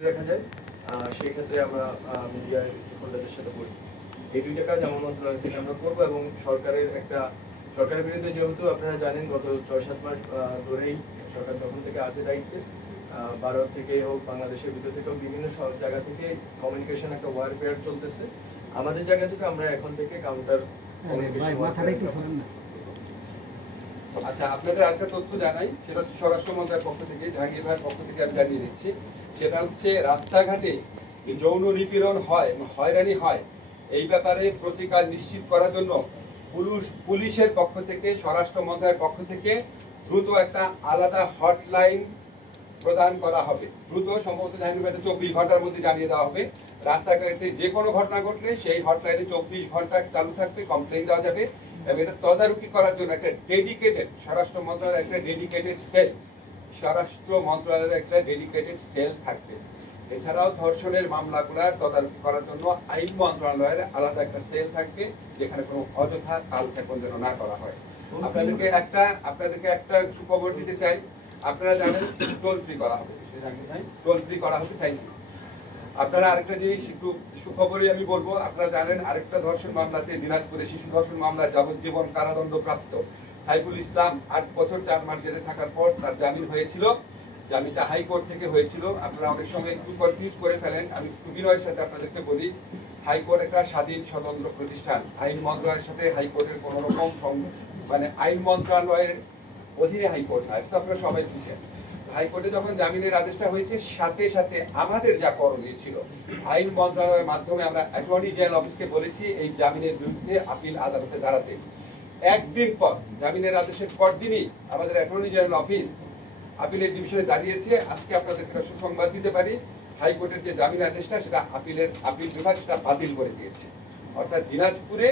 দেখা যায় সেই ক্ষেত্রে আমরা মিডিয়ার স্টেক হোল্ডারদের সাথে বলি এই দুইটা কাজ আমার মন্ত্রণালয় থেকে আমরা করবো এবং সরকারের বিরুদ্ধে যেহেতু আপনারা জানেন গত ৬-৭ মাস ধরেই সরকার যখন থেকে আছে দায়িত্বে ভারত থেকে হোক বাংলাদেশের ভিতর থেকে হোক বিভিন্ন জায়গা থেকে কমিউনিকেশন একটা ওয়ারফেয়ার চলতেছে আমাদের জায়গা থেকে আমরা এখন থেকে কাউন্টার কমিউনিকেশন। আচ্ছা, আপনাদের আরেকটা তথ্য জানাই, সেটা হচ্ছে স্বরাষ্ট্র মন্ত্রণালয়ের পক্ষ থেকে, জাহাঙ্গীর ভাইয়ের পক্ষ থেকে আমি জানিয়ে দিচ্ছি। সেটা হচ্ছে রাস্তাঘাটে যৌন নিপীড়ন হয়, হয়রানি হয়, এই ব্যাপারে প্রতিকার নিশ্চিত করার জন্য পুলিশের পক্ষ থেকে, স্বরাষ্ট্র মন্ত্রণালয়ের পক্ষ থেকে দ্রুত একটা আলাদা হটলাইন প্রদান করা হবে। দ্রুত সম্ভবত জাহাঙ্গীর ভাই 24 ঘন্টার মধ্যে জানিয়ে দেওয়া হবে। রাস্তাঘাটে যে কোনো ঘটনা ঘটলে সেই হটলাইনে 24 ঘন্টা চালু থাকবে, কমপ্লেন দেওয়া যাবে এবং এটা তদারকি করার জন্য একটা ডেডিকেটেড স্বরাষ্ট্র মন্ত্রণালয়ের একটা ডেডিকেটেড সেল, স্বরাষ্ট্র মন্ত্রণালয়ের একটা ডেডিকেটেড সেল থাকবে। এছাড়াও ধর্ষণের মামলাগুলার তদারকি করার জন্য আইন মন্ত্রণালয়ের আলাদা একটা সেল থাকবে, যেখানে কোনো অযথা কালক্ষেপণ যেন না করা হয়। আপনাদেরকে একটা সুখবর দিতে চাই। আপনারা জানেন টোল ফ্রি করা হবে, টোল ফ্রি করা হবে। Thank you. আপনারা আরেকটা জিনিস একটু সুখবরই আমি বলবো, আপনারা জানেন আরেকটা ধর্ষণ মামলাতে, দিনাজপুরে শিশু ধর্ষণ মামলা যাবজ্জীবন কারাদণ্ড প্রাপ্ত সাইফুল ইসলাম 8 বছর 4 মাস জেলে থাকার পর তার জামিন হয়েছিল। জামিনটা হাইকোর্ট থেকে হয়েছিল। আপনারা অনেক সময় একটু কনফিউজ করে ফেলেন। আমি একটু বিনয়ের সাথে আপনাদেরকে বলি, হাইকোর্ট একটা স্বাধীন স্বতন্ত্র প্রতিষ্ঠান। আইন মন্ত্রণালয়ের সাথে হাইকোর্টের কোনো রকম আইন মন্ত্রণালয়ের অধীনে হাইকোর্ট না, এটা আপনারা সবাই বুঝেন। হাইকোর্টে যখন জামিনের আদেশটা হয়েছে, সাথে সাথে আমাদের যা করণীয় ছিল, আইন মন্ত্রণালয়ের মাধ্যমে আমরা অ্যাটর্নি জেনারেল অফিসকে বলেছি এই জামিনের বিরুদ্ধে আপিল আদালতে দাঁড়াতে। একদিন পর, জামিনের আদেশের পরদিনই আমাদের অ্যাটর্নি জেনারেল অফিস আপিলের ডিভিশনে দাঁড়িয়েছে। আজকে আপনাদেরকে একটা সুসংবাদ দিতে পারি, হাইকোর্টের যে জামিন আদেশটা সেটা আপিল বিভাগ সেটা বাতিল করে দিয়েছে। অর্থাৎ দিনাজপুরে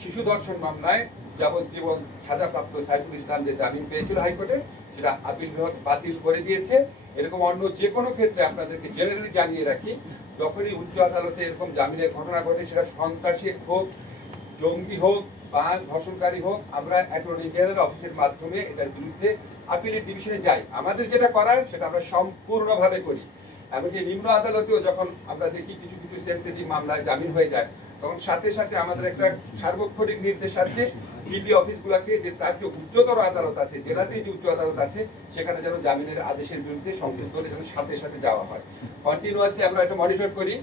শিশু ধর্ষণ মামলায় যাবজ্জীবন সাজাপ্রাপ্ত সাইফুল ইসলাম যে জামিন পেয়েছিল হাইকোর্টে, সেটা আপিল বিভাগ বাতিল করে দিয়েছে। এরকম অন্য যে কোনো ক্ষেত্রে আপনাদেরকে জেনারেলি জানিয়ে রাখি, যখনই উচ্চ আদালতে এরকম জামিনের ঘটনা ঘটে, সেটা সন্ত্রাসী হোক, জঙ্গি হোক বা ধর্ষণকারী হোক, আমরা অ্যাটর্নি জেনারেল অফিসের মাধ্যমে এটার বিরুদ্ধে আপিলের ডিভিশনে যাই। আমাদের যেটা করার সেটা আমরা সম্পূর্ণভাবে করি। এমনকি নিম্ন আদালতেও যখন আমরা দেখি কিছু কিছু সেন্সিটিভ মামলায় জামিন হয়ে যায়, তখন সাথে সাথে আমাদের একটা সার্বক্ষণিক নির্দেশ আছে ডিবি অফিসগুলোকে, যে তার যে উচ্চতর আদালত আছে, জেলাতেই যে উচ্চ আদালত আছে, সেখানে যেন জামিনের আদেশের বিরুদ্ধে সংযুক্ত হলে যেন সাথে সাথে যাওয়া হয়। কন্টিনিউয়াসলি আমরা এটা মনিটর করি।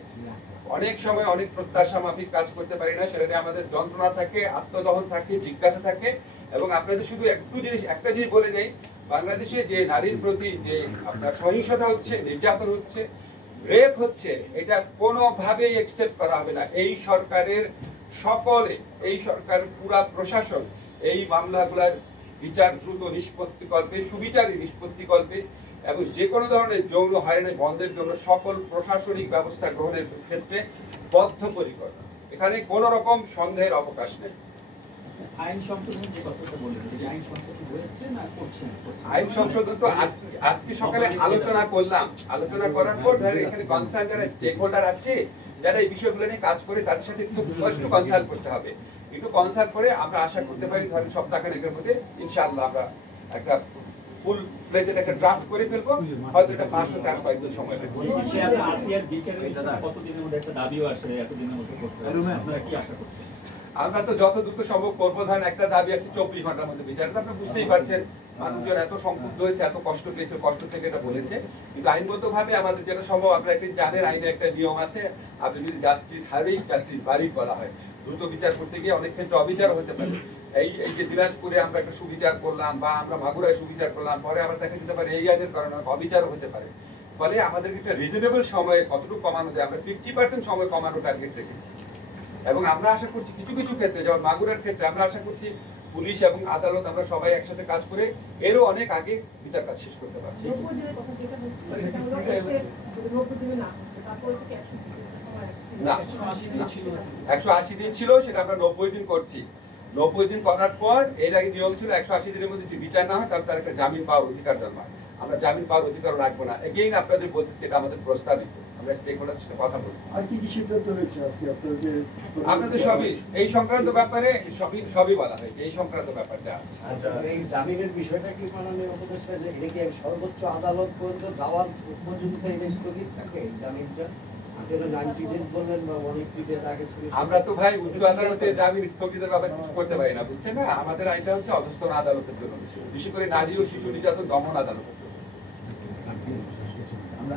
অনেক সময় অনেক প্রত্যাশা মাফিক কাজ করতে পারি না, সেটা নিয়ে আমাদের যন্ত্রণা থাকে, আত্মদহন থাকে, জিজ্ঞাসা থাকে। এবং আপনাদের শুধু একটা জিনিস বলে দেই, বাংলাদেশে যে নারীর প্রতি যে আপনার সহিংসতা হচ্ছে, নির্যাতন হচ্ছে, রেপ হচ্ছে, এটা কোনোভাবেই একসেপ্ট করা হবে না। এই সরকারের সকলে, এই সরকার পুরা প্রশাসন এই মামলাগুলার বিচার দ্রুত নিষ্পত্তি করবে, সুবিচারী নিষ্পত্তি করবে এবং যে কোনো ধরনের যৌন হয়রানি বন্ধের জন্য সকল প্রশাসনিক ব্যবস্থা গ্রহণের ক্ষেত্রে বদ্ধপরিকর। এখানে কোনো রকম সন্দেহের অবকাশ নেই। আইন সংশোধন যে কথাটা বললেন, যে আইন সংশোধন হয়েছে না করছেন? আইন সংশোধন তো আজকে সকালে আলোচনা করলাম। আলোচনা করার পর এখানে কনসার্ন যারা স্টেক হোল্ডার আছে, যারা এই বিষয়গুলো নিয়ে কাজ করে, তাদের সাথে একটু কনসাল্ট করতে হবে। একটু কনসাল্ট করে আমরা আশা করতে পারি ধরেন সপ্তাহখানেকের মধ্যে ইনশাআল্লাহ আমরা একটা ফুল ফ্লেজেড একটা ড্রাফট করে ফেলবো। হয়তো এটা পাস হতে আর কয়েকদিন সময় লাগবে। আসিয়ার বিচারের কতদিনের মধ্যে একটা দাবিও আসে, এতদিনের মধ্যে করতে হবে, আপনারা কি আশা করছেন? আমরা তো যত দ্রুত সম্ভব করবো। ধরেন একটা দাবি আছে 24 ঘন্টার মধ্যে বিচার, আপনি বুঝতেই পারছেন মানুষজন এত সম্পৃক্ত হয়েছে, এত কষ্ট পেয়েছে, কষ্ট থেকে এটা বলেছে। কিন্তু আইনগত ভাবে আমাদের যেটা সম্ভব, আপনারা একটি জানেন আইনে একটা নিয়ম আছে, আপনি যদি জাস্টিস হারিক জাস্টিস বারিক বলা হয়, দ্রুত বিচার করতে গিয়ে অনেক ক্ষেত্রে অবিচার হতে পারে। এই যে দিনাজপুরে আমরা একটা সুবিচার করলাম বা আমরা মাগুরায় সুবিচার করলাম, পরে আবার দেখা যেতে পারে এই আইনের কারণে অবিচার হতে পারে। ফলে আমাদের একটা রিজনেবল সময়ে কতটুকু কমানো যায়, আমরা 50% সময় কমানো টার্গেট রেখেছি। এবং আমরা আশা করছি কিছু কিছু ক্ষেত্রে, যেমন মাগুরার ক্ষেত্রে, আমরা আশা করছি পুলিশ এবং আদালত আমরা সবাই একসাথে কাজ করে এরও অনেক আগে বিচার কাজ শেষ করতে পারছি। 180 দিন ছিল, সেটা আমরা 90 দিন করছি। 90 দিন করার পর এর আগে নিয়ম ছিল 180 দিনের মধ্যে যদি বিচার না হয় তাহলে তার একটা জামিন পাওয়ার অধিকার জন্মায়। আমরা জামিন পাওয়ার অধিকার রাখবো না। এগেইন আপনাদের বলতেছি এটা আমাদের প্রস্তাবিত, আমরা স্টেক হোল্ডারদের সাথে কথা বলবো। আর কি সিদ্ধান্ত হয়েছে আজকে আপনাদের যে আপনাদের সবই এই সংক্রান্ত ব্যাপারে সবই বলা হয়েছে, এই সংক্রান্ত ব্যাপার যা আছে। আচ্ছা, এই জামিনের বিষয়টা কি মাননীয় উপদেষ্টা যে এটা কি সর্বোচ্চ আদালত পর্যন্ত যাওয়ার পর্যন্ত এটা স্থগিত থাকে জামিনটা? আপনারা 90 ডেজ বললেন বা অনেক পিরিয়ড আগে ছিল। আমরা তো ভাই উচ্চ আদালতে জামিন স্থগিতের ব্যাপারে কিছু করতে পারি না, বুঝছেন না? আমাদের আইনটা হচ্ছে অধস্তন আদালতের জন্য, বিশেষ করে নারী ও শিশু নির্যাতন দমন আদালত। আমরা